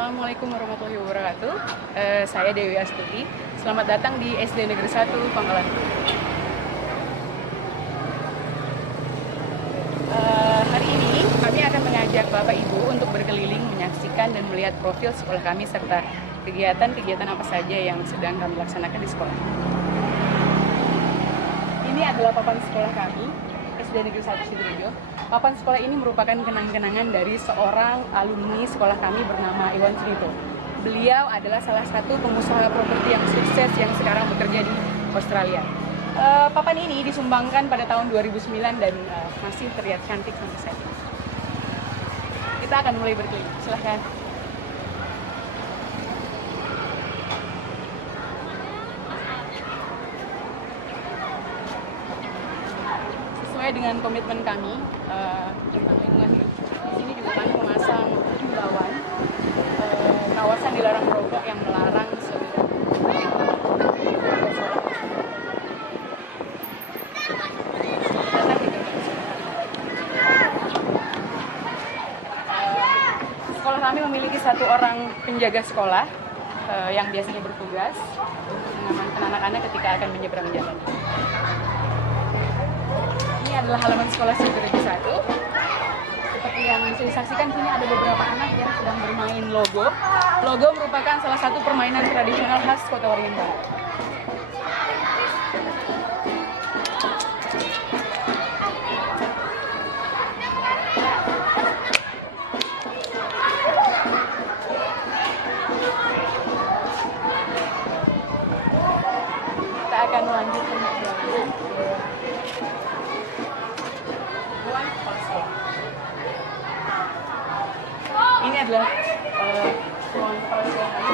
Assalamualaikum warahmatullahi wabarakatuh. Saya Dewi Astuti. Selamat datang di SD Negeri 1 Pangkalan. Hari ini kami akan mengajak Bapak Ibu untuk berkeliling menyaksikan dan melihat profil sekolah kami serta kegiatan-kegiatan apa saja yang sedang kami laksanakan di sekolah. Ini adalah papan sekolah kami, SD Negeri 1 Sidorejo. Papan sekolah ini merupakan kenang-kenangan dari seorang alumni sekolah kami bernama Iwan Sunito. Beliau adalah salah satu pengusaha properti yang sukses yang sekarang bekerja di Australia. Papan ini disumbangkan pada tahun 2009 dan masih terlihat cantik sampai saat ini. Kita akan mulai berkeliling. Silahkan. Sesuai dengan komitmen kami tentang lingkungan hidup, di sini juga kami memasang himbauan kawasan dilarang merokok yang melarang sekolah kami memiliki satu orang penjaga sekolah yang biasanya bertugas untuk mengamankan anak-anak ketika akan menyeberang jalan. Ini adalah halaman sekolah Sidorejo 1. Seperti yang bisa disaksikan, sini ada beberapa anak yang sedang bermain logo. Logo merupakan salah satu permainan tradisional khas Kota Oriental. Kita akan melanjutkan ini adalah ruang kepala sekolah kami.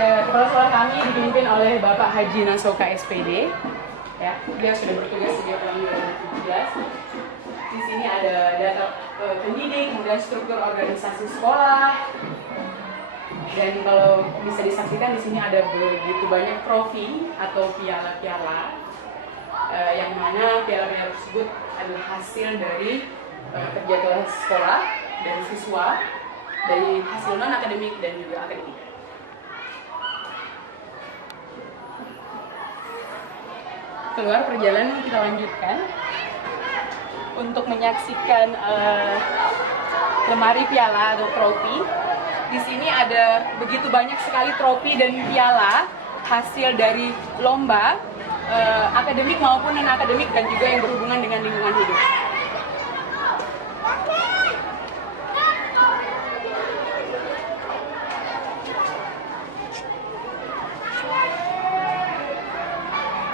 Kepala sekolah kami dipimpin oleh Bapak Haji Nasoka SPD. Ya, beliau sudah bertugas sejak tahun 2017. Di sini ada data pendidik, kemudian struktur organisasi sekolah. Dan kalau bisa disaksikan di sini ada begitu banyak trofi atau piala-piala, yang mana piala-piala tersebut adalah hasil dari kerja kelas sekolah dari siswa, dari hasil non akademik dan juga akademik. Keluar perjalanan kita lanjutkan untuk menyaksikan lemari piala atau trofi. Di sini ada begitu banyak sekali trofi dan piala hasil dari lomba akademik maupun non akademik dan juga yang berhubungan dengan lingkungan hidup.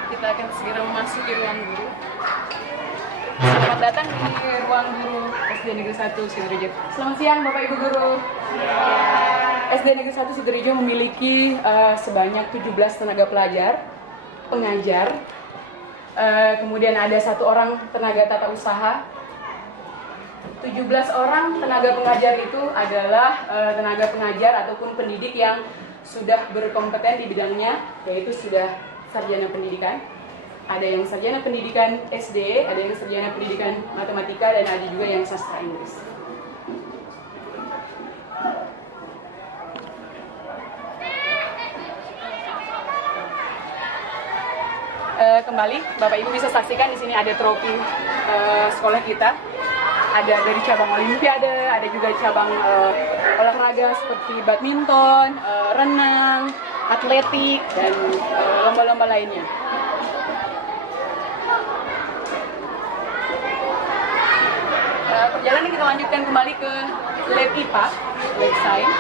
Kita akan segera memasuki ruang guru. Selamat datang di ruang guru SD Negeri 1 Sidorejo. Selamat siang Bapak Ibu Guru. SD Negeri 1 Sidorejo memiliki sebanyak 17 tenaga pelajar, pengajar, kemudian ada 1 orang tenaga tata usaha. 17 orang tenaga pengajar itu adalah tenaga pengajar ataupun pendidik yang sudah berkompeten di bidangnya, yaitu sudah sarjana pendidikan. Ada yang sarjana pendidikan SD, ada yang sarjana pendidikan matematika, dan ada juga yang sastra Inggris. Kembali, Bapak Ibu bisa saksikan di sini ada trofi sekolah kita. Ada dari cabang olimpiade, ada juga cabang olahraga seperti badminton, renang, atletik, dan lomba-lomba lainnya. Perjalanan kita lanjutkan kembali ke lab IPA, lab science.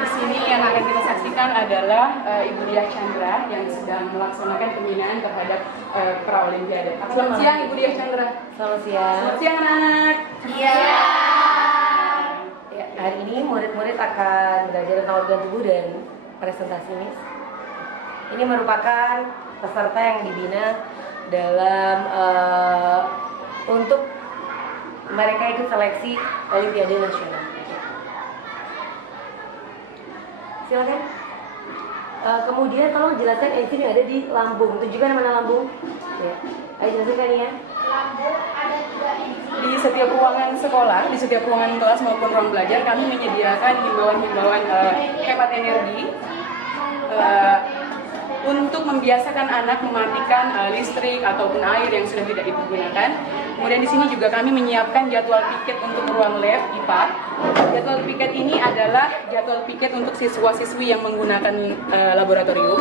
Di sini yang akan kita saksikan adalah Ibu Diah Chandra yang sedang melaksanakan pembinaan terhadap pra-olimpiade. Selamat siang Ibu Diah Chandra. Selamat siang. Selamat siang anak-anak. Iya. Ya, hari ini murid-murid akan belajar tentang organ tubuh dan presentasi Miss. Ini merupakan peserta yang dibina dalam untuk mereka ikut seleksi Olimpiade Nasional. Silakan. Kemudian tolong jelaskan enzim yang ada di lambung. Tunjukkan mana lambung. Ya. Ayo jelaskan ya. Di setiap ruangan sekolah, di setiap ruangan kelas maupun ruang belajar, kami menyediakan himbauan-himbauan hemat energi untuk membiasakan anak mematikan listrik ataupun air yang sudah tidak digunakan. Kemudian di sini juga kami menyiapkan jadwal piket untuk ruang lab IPA. Jadwal piket ini adalah jadwal piket untuk siswa-siswi yang menggunakan laboratorium.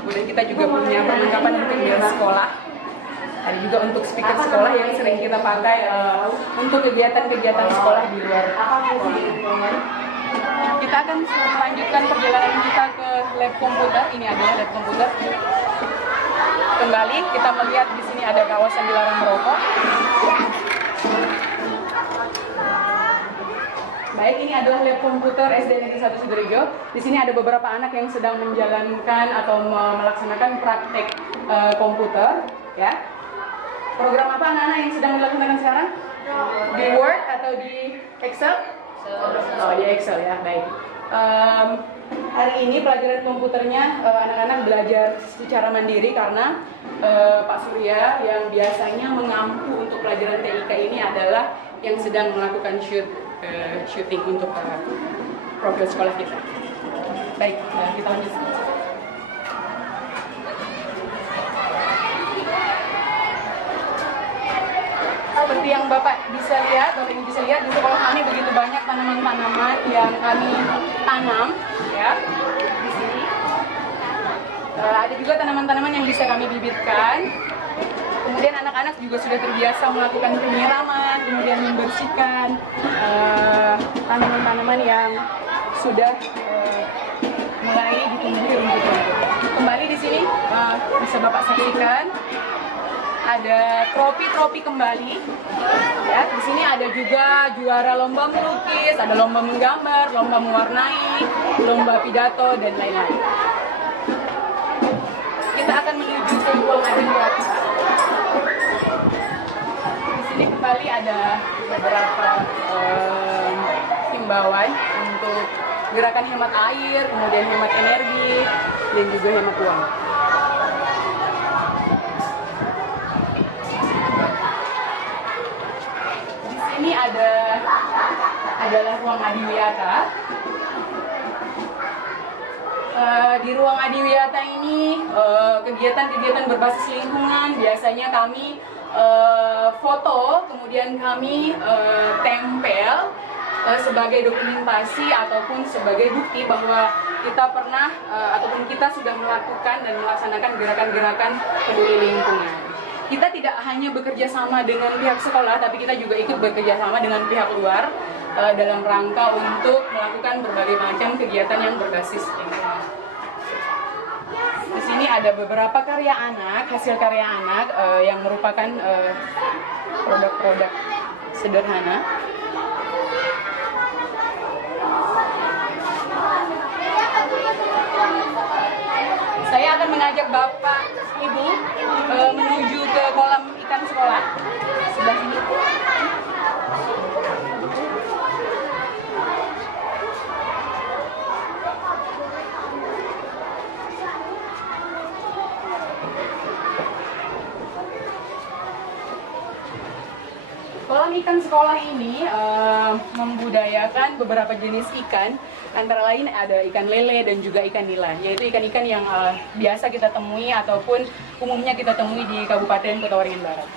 Kemudian kita juga punya perlengkapan untuk bel sekolah. Ada juga untuk speaker sekolah yang sering kita pakai untuk kegiatan-kegiatan sekolah di luar. Kita akan melanjutkan perjalanan kita ke lab komputer. Ini adalah lab komputer. Kembali kita melihat di sini ada kawasan dilarang merokok. Baik, ini adalah lab komputer SD Negeri 1 Sidorejo. Di sini ada beberapa anak yang sedang menjalankan atau melaksanakan praktek komputer, ya. Program apa anak-anak yang sedang dilaksanakan sekarang? Di Word atau di Excel? Oh, di Excel ya, baik. Hari ini pelajaran komputernya anak-anak belajar secara mandiri karena Pak Surya yang biasanya mengampu untuk pelajaran TIK ini adalah yang sedang melakukan shooting untuk profil sekolah kita. Baik, kita lanjut. Seperti yang Bapak bisa lihat, Bapak Ibu bisa lihat, di sekolah kami begitu banyak tanaman-tanaman yang kami tanam, ya, di sini. Ada juga tanaman-tanaman yang bisa kami bibitkan. Kemudian anak-anak juga sudah terbiasa melakukan penyiraman, kemudian membersihkan tanaman-tanaman yang sudah mulai ditumbuhi rumput-rumput. Kembali di sini bisa Bapak saksikan. Ada tropi kembali, ya. Di sini ada juga juara lomba melukis, ada lomba menggambar, lomba mewarnai, lomba pidato dan lain-lain. Kita akan menuju ke ruang adiwiyata. Di sini kembali ada beberapa himbauan untuk gerakan hemat air, kemudian hemat energi, dan juga hemat uang. Ini adalah ruang adiwiyata. Di ruang adiwiyata ini kegiatan-kegiatan berbasis lingkungan biasanya kami foto, kemudian kami tempel sebagai dokumentasi ataupun sebagai bukti bahwa kita pernah ataupun kita sudah melakukan dan melaksanakan gerakan-gerakan peduli lingkungan. Kita tidak hanya bekerja sama dengan pihak sekolah, tapi kita juga ikut bekerja sama dengan pihak luar dalam rangka untuk melakukan berbagai macam kegiatan yang berbasis lingkungan. Di sini ada beberapa karya anak, hasil karya anak yang merupakan produk-produk sederhana. Saya akan mengajak Bapak, Ibu menuju ke kolam ikan sekolah sebelah sini. Kolam ikan sekolah ini membudayakan beberapa jenis ikan, antara lain ada ikan lele dan juga ikan nila, yaitu ikan-ikan yang biasa kita temui ataupun umumnya kita temui di Kabupaten Kota Waringin Barat.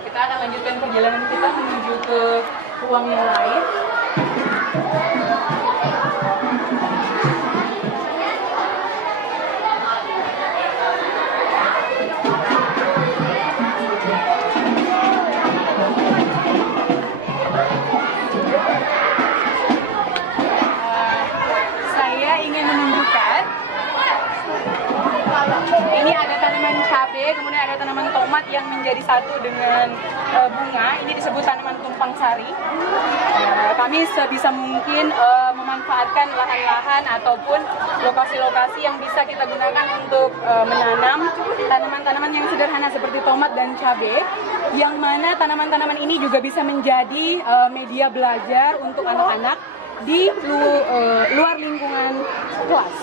Kita akan lanjutkan perjalanan kita menuju ke ruang yang lain. Saya ingin menunjukkan ini ada tanaman cabai, kemudian ada tanaman tomat yang menjadi satu dengan bunga. Ini disebut tanaman tumpang sari. Kami sebisa mungkin memanfaatkan lahan-lahan ataupun lokasi-lokasi yang bisa kita gunakan untuk menanam tanaman-tanaman yang sederhana seperti tomat dan cabai, yang mana tanaman-tanaman ini juga bisa menjadi media belajar untuk anak-anak di luar lingkungan kelas.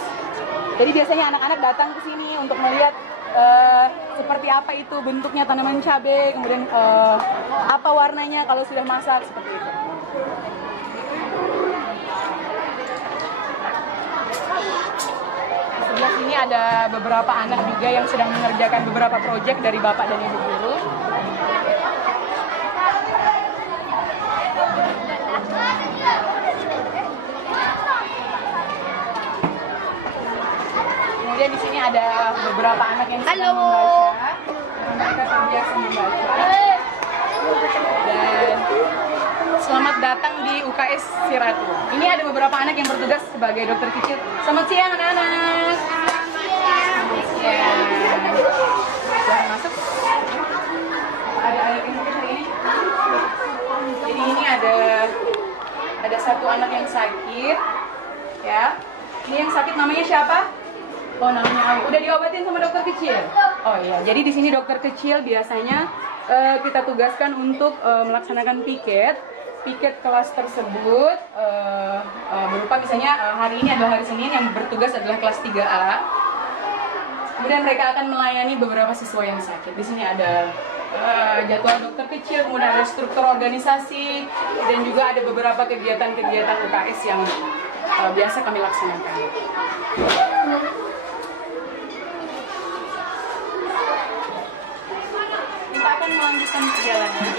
Jadi biasanya anak-anak datang ke sini untuk melihat seperti apa itu bentuknya tanaman cabai, kemudian apa warnanya kalau sudah masak, seperti itu. Di sebelah sini ada beberapa anak juga yang sedang mengerjakan beberapa proyek dari Bapak dan Ibu guru. Kemudian di sini ada beberapa anak yang sedang membaca. Mereka terbiasa membaca. Dan selamat datang di UKS Siratu. Ini ada beberapa anak yang bertugas sebagai dokter kecil. Selamat siang anak-anak. Selamat siang. Silahkan masuk. Ada anak yang mungkin hari ini. Jadi ini ada satu anak yang sakit, ya. Ini yang sakit namanya siapa? Oh, namanya udah diobatin sama dokter kecil. Oh iya, jadi di sini dokter kecil biasanya kita tugaskan untuk melaksanakan piket kelas tersebut berupa misalnya hari ini adalah hari Senin, yang bertugas adalah kelas 3A. Kemudian mereka akan melayani beberapa siswa yang sakit. Di sini ada jadwal dokter kecil, kemudian ada struktur organisasi, dan juga ada beberapa kegiatan-kegiatan UKS yang biasa kami laksanakan. Kita akan melanjutkan perjalanan.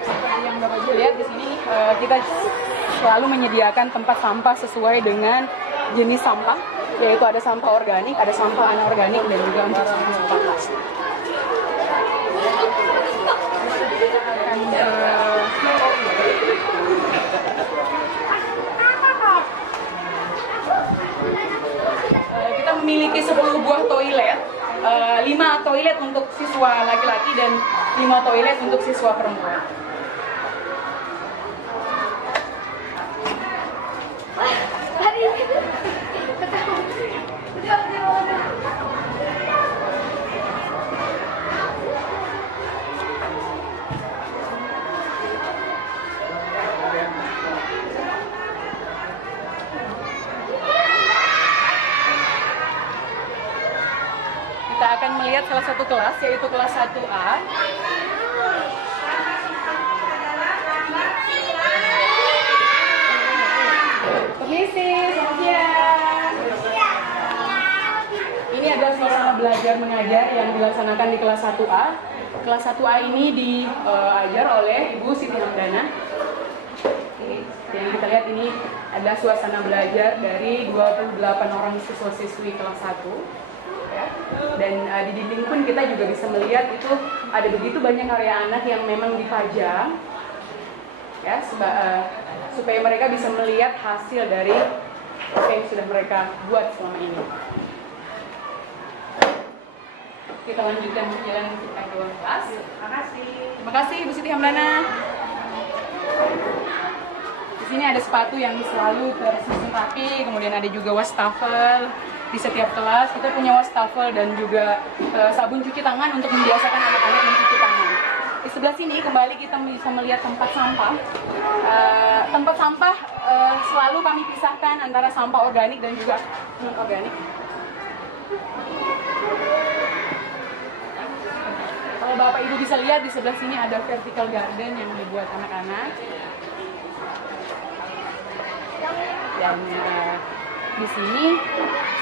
Seperti yang Bapak Ibu lihat di sini, kita selalu menyediakan tempat sampah sesuai dengan jenis sampah, yaitu ada sampah organik, ada sampah anorganik, dan juga untuk sampah plastik. Kita memiliki 10 buah toilet, 5 toilet untuk siswa laki-laki dan 5 toilet untuk siswa perempuan. Kita akan melihat salah satu kelas, yaitu kelas 1A. Permisi, selamat siang. Ini adalah suasana belajar mengajar yang dilaksanakan di kelas 1A. Kelas 1A ini diajar oleh Ibu Siti Hamdana. Yang kita lihat ini adalah suasana belajar dari 28 orang siswa-siswi kelas 1. Ya. Dan di dinding pun kita juga bisa melihat itu ada begitu banyak karya anak yang memang dipajang, ya, supaya mereka bisa melihat hasil dari apa yang sudah mereka buat selama ini. Kita lanjutkan perjalanan kita ke ruang kelas. Terima kasih Ibu Siti Hamdana. Di sini ada sepatu yang selalu tersusun rapi, kemudian ada juga wastafel. Di setiap kelas kita punya wastafel dan juga sabun cuci tangan untuk membiasakan anak-anak mencuci tangan. Di sebelah sini kembali kita bisa melihat tempat sampah. Tempat sampah selalu kami pisahkan antara sampah organik dan juga non-organik. Kalau Bapak Ibu bisa lihat di sebelah sini ada vertical garden yang dibuat anak-anak. Dan di sini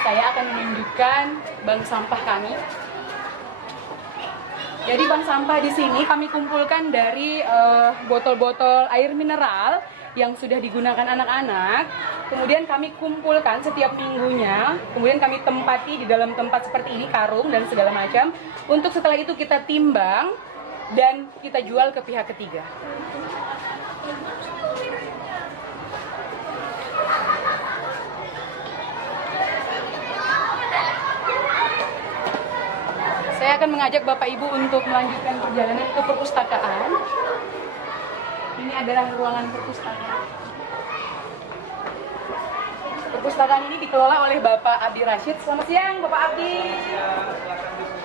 saya akan menunjukkan bank sampah kami. Jadi bank sampah di sini kami kumpulkan dari botol-botol air mineral yang sudah digunakan anak-anak. Kemudian kami kumpulkan setiap minggunya. Kemudian kami tempati di dalam tempat seperti ini, karung dan segala macam. Untuk setelah itu kita timbang dan kita jual ke pihak ketiga. akan mengajak Bapak Ibu untuk melanjutkan perjalanan ke perpustakaan. Ini adalah ruangan perpustakaan. Perpustakaan ini dikelola oleh Bapak Abdi Rashid. Selamat siang, Bapak Abdi.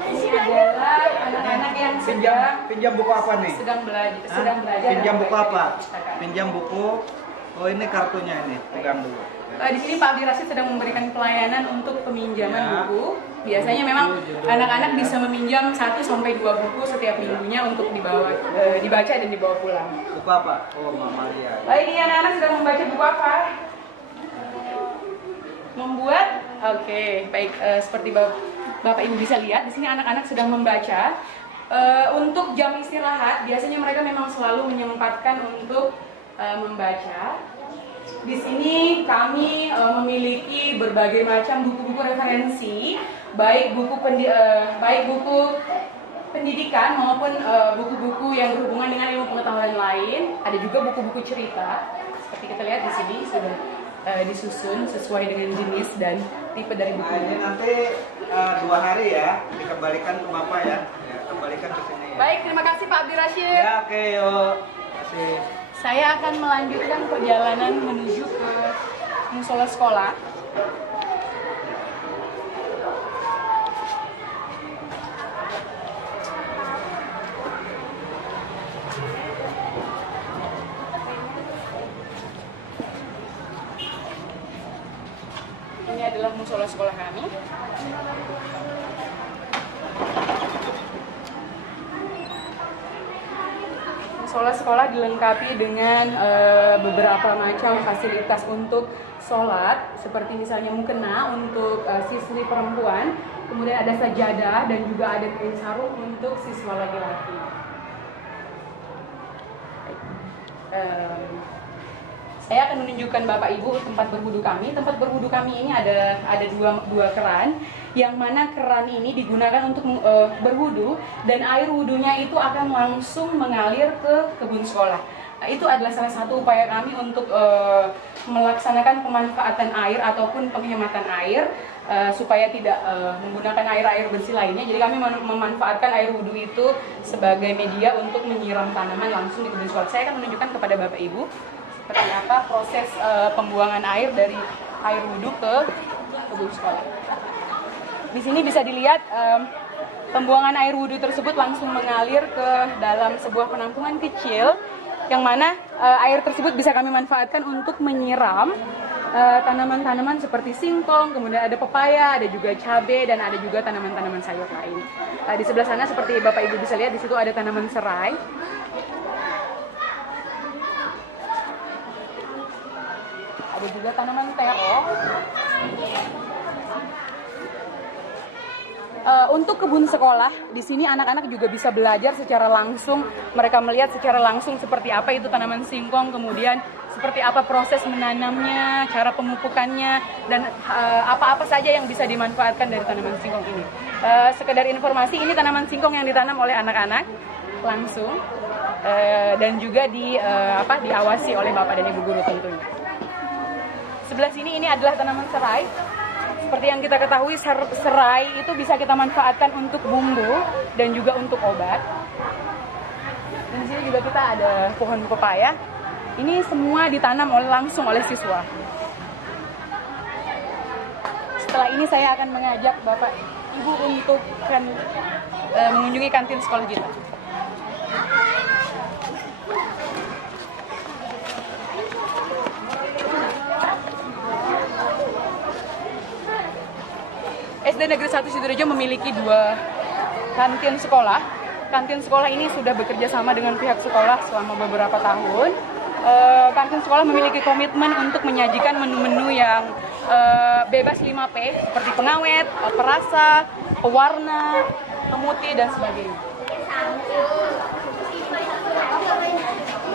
Ini adalah anak-anak yang Pinjam buku apa nih? sedang belajar. Pinjam buku dalam apa? perpustakaan. Pinjam buku. Oh, ini kartunya ini. Pegang dulu. Di sini Pak Abdi Rashid sedang memberikan pelayanan untuk peminjaman Ya. buku. Biasanya memang anak-anak bisa meminjam 1 sampai 2 buku setiap minggunya untuk dibaca dan dibawa pulang. Buku apa? Oh, Mama Lia. Ini anak-anak sedang membaca buku apa? Membuat? Oke, baik. Seperti Bapak Ibu bisa lihat, di sini anak-anak sedang membaca. Untuk jam istirahat, biasanya mereka memang selalu menyempatkan untuk membaca. Di sini kami memiliki berbagai macam buku-buku referensi, baik buku pendidikan maupun buku-buku yang berhubungan dengan ilmu pengetahuan lain. Ada juga buku-buku cerita. Seperti kita lihat di sini sudah disusun sesuai dengan jenis dan tipe dari buku. Nah, ini nanti 2 hari ya, dikembalikan ke Bapak ya. Ya, kembalikan ke sini ya. Baik, terima kasih Pak Abdi Rashid. Ya, oke, yuk. Terima kasih. Saya akan melanjutkan perjalanan menuju ke musola sekolah. Ini adalah musola sekolah kami. Musola sekolah dilengkapi dengan beberapa macam fasilitas untuk sholat, seperti misalnya mukena untuk siswi perempuan, kemudian ada sajadah dan juga ada kain sarung untuk siswa laki-laki. Saya akan menunjukkan Bapak Ibu tempat berwudu kami. Tempat berwudu kami ini ada dua keran, yang mana keran ini digunakan untuk berwudu dan air wudunya itu akan langsung mengalir ke kebun sekolah. Itu adalah salah satu upaya kami untuk melaksanakan pemanfaatan air ataupun penghematan air supaya tidak menggunakan air bersih lainnya. Jadi kami memanfaatkan air wudu itu sebagai media untuk menyiram tanaman langsung di kebun sekolah. Saya akan menunjukkan kepada Bapak Ibu seperti apa proses pembuangan air dari air wudhu ke kebun sekolah. Di sini bisa dilihat pembuangan air wudhu tersebut langsung mengalir ke dalam sebuah penampungan kecil, yang mana air tersebut bisa kami manfaatkan untuk menyiram tanaman-tanaman seperti singkong, kemudian ada pepaya, ada juga cabai, dan ada juga tanaman-tanaman sayur lain. Di sebelah sana seperti Bapak Ibu bisa lihat, di situ ada tanaman serai. Ada juga tanaman terong. Untuk kebun sekolah, di sini anak-anak juga bisa belajar secara langsung. Mereka melihat secara langsung seperti apa itu tanaman singkong, kemudian seperti apa proses menanamnya, cara pemupukannya, dan apa-apa saja yang bisa dimanfaatkan dari tanaman singkong ini. Sekedar informasi, ini tanaman singkong yang ditanam oleh anak-anak langsung dan juga diawasi oleh Bapak dan Ibu guru tentunya. Sebelah sini ini adalah tanaman serai. Seperti yang kita ketahui, serai itu bisa kita manfaatkan untuk bumbu dan juga untuk obat. Dan di sini juga kita ada pohon pepaya. Ini semua ditanam langsung oleh siswa. Setelah ini saya akan mengajak Bapak Ibu untuk mengunjungi kantin sekolah kita. SD Negeri 1 Sidorejo memiliki 2 kantin sekolah. Kantin sekolah ini sudah bekerja sama dengan pihak sekolah selama beberapa tahun. Kantin sekolah memiliki komitmen untuk menyajikan menu-menu yang bebas 5P, seperti pengawet, perasa, pewarna, pemutih, dan sebagainya.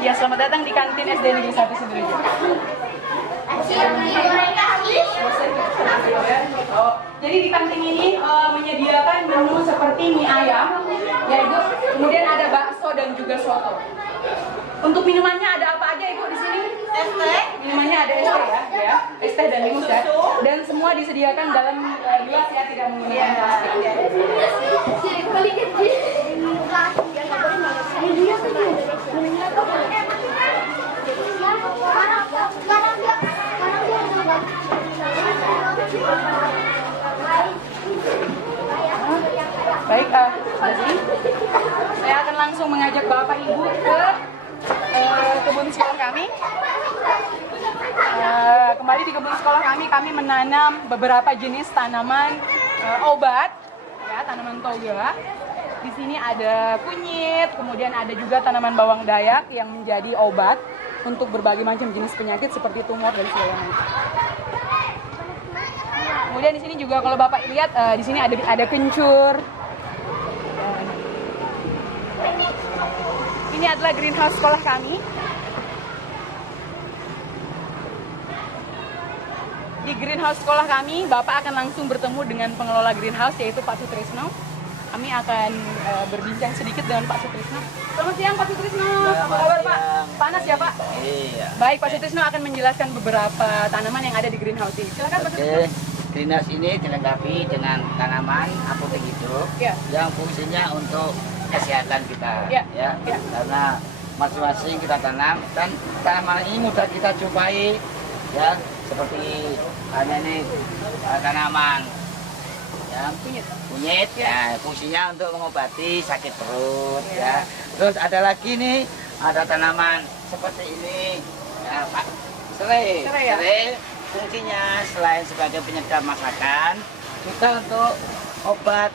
Ya, selamat datang di kantin SD Negeri 1 Sidorejo. Jadi di kantin ini menyediakan menu seperti mie ayam, yaitu kemudian ada bakso dan juga soto. Untuk minumannya ada apa aja Ibu di sini? Es teh. Minumannya ada es teh ya, es teh dan minum ya. Dan semua disediakan dalam gelas ya, tidak menggunakan plastik. Baik, jadi saya akan langsung mengajak Bapak Ibu ke kebun sekolah kami. Kembali di kebun sekolah kami menanam beberapa jenis tanaman obat, ya, tanaman toga. Di sini ada kunyit, kemudian ada juga tanaman bawang dayak yang menjadi obat untuk berbagai macam jenis penyakit seperti tumor dan sebagainya. Kemudian di sini juga kalau Bapak lihat di sini ada kencur. Ini adalah greenhouse sekolah kami. Di greenhouse sekolah kami, Bapak akan langsung bertemu dengan pengelola greenhouse yaitu Pak Sutrisno. Kami akan berbincang sedikit dengan Pak Sutrisno. Selamat siang Pak Sutrisno. Apa kabar Pak? Panas ya Pak? Iya. Baik, Pak Sutrisno akan menjelaskan beberapa tanaman yang ada di greenhouse ini. Silakan Pak Sutrisno. Greenhouse ini dilengkapi dengan tanaman apotek hidup Ya. yang fungsinya untuk kesehatan kita, Ya. ya. Ya. Karena masing-masing kita tanam dan tanaman ini mudah kita jumpai, ya. Seperti ini tanaman, ya, kunyit, ya, fungsinya untuk mengobati sakit perut, ya. Terus ada lagi nih, ada tanaman seperti ini, ya, Pak. Serai, Serai, ya? serai fungsinya selain sebagai penyedap masakan, juga untuk obat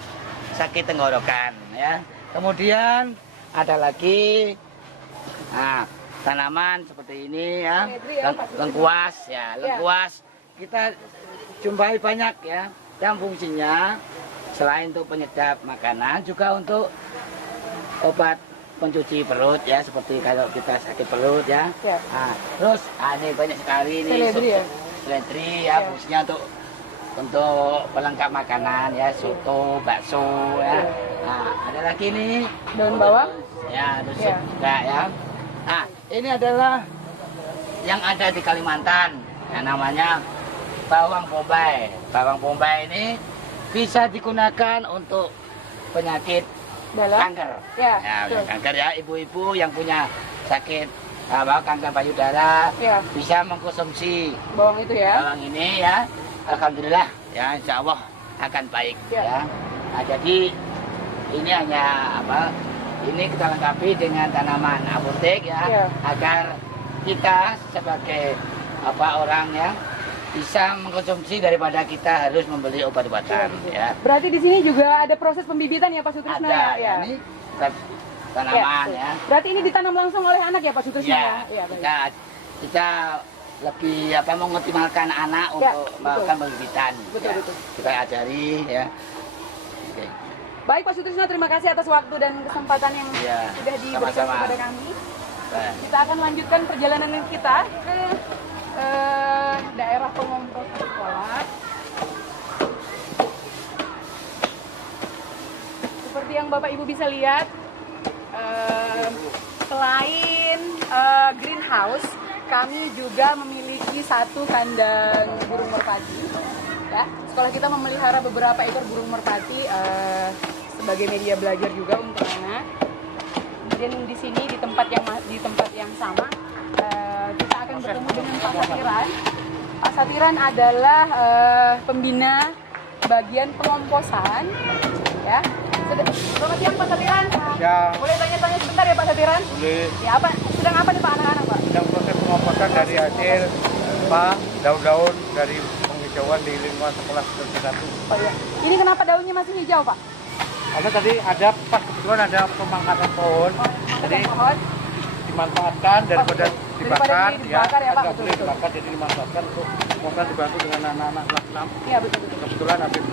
sakit tenggorokan, ya. Kemudian ada lagi, nah, tanaman seperti ini, ya, lengkuas, ya, lengkuas kita jumpai banyak, ya, yang fungsinya selain untuk penyedap makanan juga untuk obat pencuci perut, ya, seperti kalau kita sakit perut, ya. Ya. Nah, terus ini banyak sekali ini Seledri, ya? seledri, ya, fungsinya untuk pelengkap makanan, ya, soto, bakso, ya. Nah, ada lagi nih Daun bawang. ya, ada Ya. juga, ya. Nah, ini adalah yang ada di Kalimantan, yang namanya bawang bombay. Bawang bombay ini bisa digunakan untuk penyakit kanker. Ya, Ya, betul. kanker, ya, ibu-ibu yang punya sakit kanker payudara, Ya. bisa mengkonsumsi Bawang itu ya. bawang ini, ya. Alhamdulillah, ya, insya Allah akan baik, Ya. ya. Nah, jadi ini hanya ini kita lengkapi dengan tanaman apotek, ya, Ya. agar kita sebagai orang yang bisa mengkonsumsi daripada kita harus membeli obat-obatan, ya. Berarti di sini juga ada proses pembibitan ya Pak Sutrisno Ada, ya? ini tanaman, ya. Berarti ini ditanam langsung oleh anak ya Pak Sutrisno Ya, ya? Baik. kita lebih mengoptimalkan anak Ya, untuk betul. melakukan pembibitan. Betul, ya. betul. Kita ajari, ya. Oke. Baik Pak Sutrisno, terima kasih atas waktu dan kesempatan yang Ya, sudah diberikan sama-sama. kepada kami. Baik. Kita akan lanjutkan perjalanan kita ke daerah pengomposan sekolah. Seperti yang Bapak Ibu bisa lihat, selain greenhouse, kami juga memiliki satu kandang burung merpati. Ya, sekolah kita memelihara beberapa ekor burung merpati sebagai media belajar juga untuk anak. Kemudian di sini di tempat yang sama kita akan bertemu dengan Pak Satiran. Pak Satiran adalah pembina bagian pengomposan, ya. Selamat siang Pak Satiran. Siang. Boleh tanya-tanya sebentar ya Pak Satiran? Boleh. Ya, sedang apa nih Pak anak-anak Pak? Sedang proses pengomposan dari hasil daun-daun dari penghijauan di lingkungan sekolah seperti satu. Oh iya. Ini kenapa daunnya masih hijau Pak? Karena tadi ada kebetulan ada pemangkasan pohon, jadi Pohon. dimanfaatkan daripada dibakar, dibakar ya, Pak. agak Betul, boleh betul. dibakar jadi dimanfaatkan untuk kemudian dibantu dengan anak-anak kelas 6. Iya betul. Kebetulan habis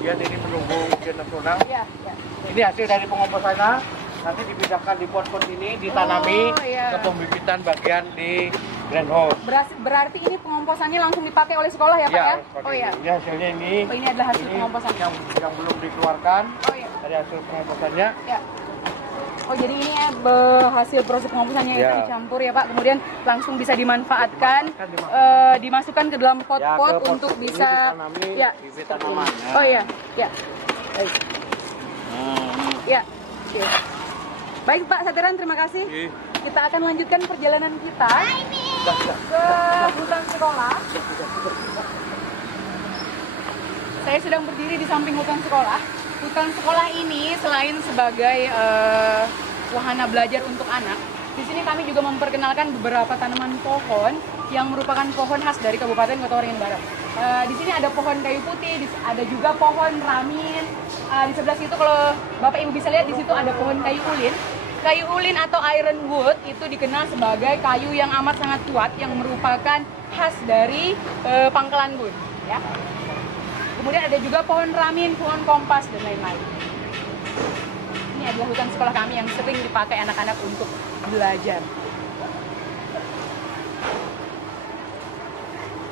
ujian ini menunggu ujian nasional. Iya. Ini hasil dari pengomposannya, nanti dipindahkan di pot-pot ini, ditanami Oh, iya. ke pembibitan bagian di greenhouse. Berarti ini pengomposannya langsung dipakai oleh sekolah ya Pak ya? seperti Oh iya. ini. Ini hasilnya ini. Oh, ini adalah hasil Ini pengomposan. yang belum dikeluarkan Oh iya. dari hasil pengomposannya. Ya. Oh jadi ini ya hasil proses pengomposannya itu Ya. dicampur ya Pak, kemudian langsung bisa dimanfaatkan, dimasukkan ke dalam pot-pot Ya, ke pot untuk ini bisa ditanami ya bibit seperti tanaman, ini. ya. Oh iya, ya. Baik. Nah, Ya. Oke. Baik Pak Sateran, terima kasih. Kita akan lanjutkan perjalanan kita ke hutan sekolah. Saya sedang berdiri di samping hutan sekolah. Hutan sekolah ini selain sebagai wahana belajar untuk anak, di sini kami juga memperkenalkan beberapa tanaman pohon yang merupakan pohon khas dari Kabupaten Kota Waringin Barat. Di sini ada pohon kayu putih, ada juga pohon ramin. Di sebelah situ kalau Bapak Ibu bisa lihat, di situ ada pohon kayu ulin. Kayu ulin atau ironwood itu dikenal sebagai kayu yang amat sangat kuat yang merupakan khas dari Pangkalan Bun. Ya. Kemudian ada juga pohon ramin, pohon kompas, dan lain-lain. Ini adalah hutan sekolah kami yang sering dipakai anak-anak untuk belajar.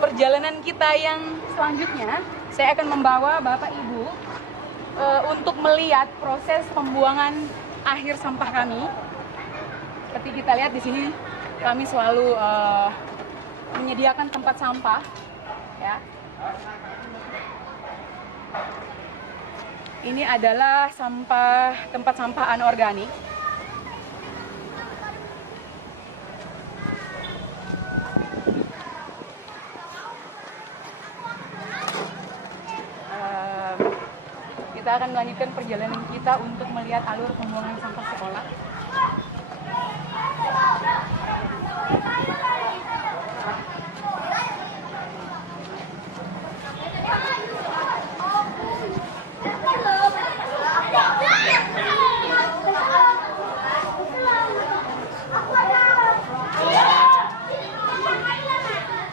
Perjalanan kita yang selanjutnya, saya akan membawa Bapak Ibu untuk melihat proses pembuangan akhir sampah kami. Seperti kita lihat di sini, kami selalu menyediakan tempat sampah, ya. Ini adalah tempat sampah anorganik. Kita akan melanjutkan perjalanan kita untuk melihat alur pembuangan sampah sekolah.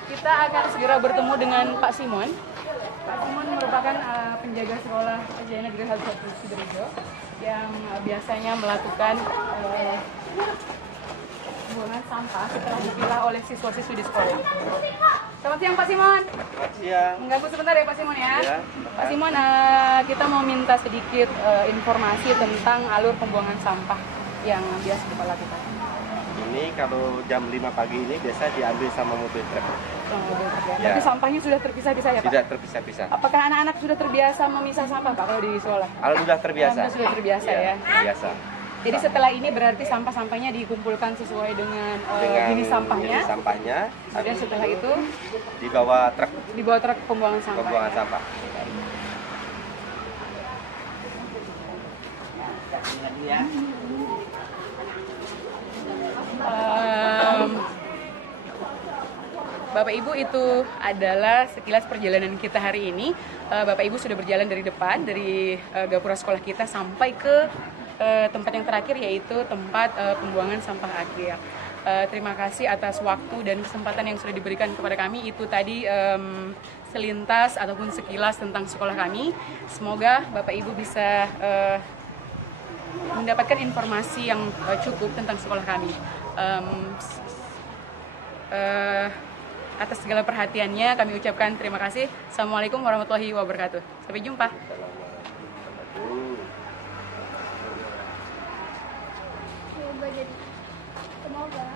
Kita akan segera bertemu dengan Pak Simon. Pak Simon merupakan penjaga sekolah SDN Negeri 1 Sidoarjo yang biasanya melakukan pembuangan sampah setelah dipilah oleh siswa-siswi di sekolah. Selamat siang Pak Simon. Selamat siang. Mengganggu sebentar ya Pak Simon ya. Ya. Pak Simon, kita mau minta sedikit informasi tentang alur pembuangan sampah yang biasa Bapak lakukan. Ini kalau jam 5 pagi ini biasa diambil sama mobil truk. Ya. Tapi sampahnya sudah terpisah-pisah ya Pak? Tidak terpisah-pisah. Apakah anak-anak sudah terbiasa memisah sampah Pak kalau di sekolah? Sudah terbiasa. Alhamdulillah sudah terbiasa Iya, ya. Biasa. Jadi setelah ini berarti sampah-sampahnya dikumpulkan sesuai dengan jenis sampahnya. Jenis sampahnya. Kemudian setelah itu dibawa truk dibawa truk pembuangan sampah. pembuangan sampah. Bapak Ibu, itu adalah sekilas perjalanan kita hari ini. Bapak Ibu sudah berjalan dari depan, dari gapura sekolah kita sampai ke tempat yang terakhir, yaitu tempat pembuangan sampah akhir. Terima kasih atas waktu dan kesempatan yang sudah diberikan kepada kami. Itu tadi selintas ataupun sekilas tentang sekolah kami. Semoga Bapak Ibu bisa mendapatkan informasi yang cukup tentang sekolah kami. Atas segala perhatiannya kami ucapkan terima kasih. Assalamualaikum warahmatullahi wabarakatuh. Sampai jumpa. Semoga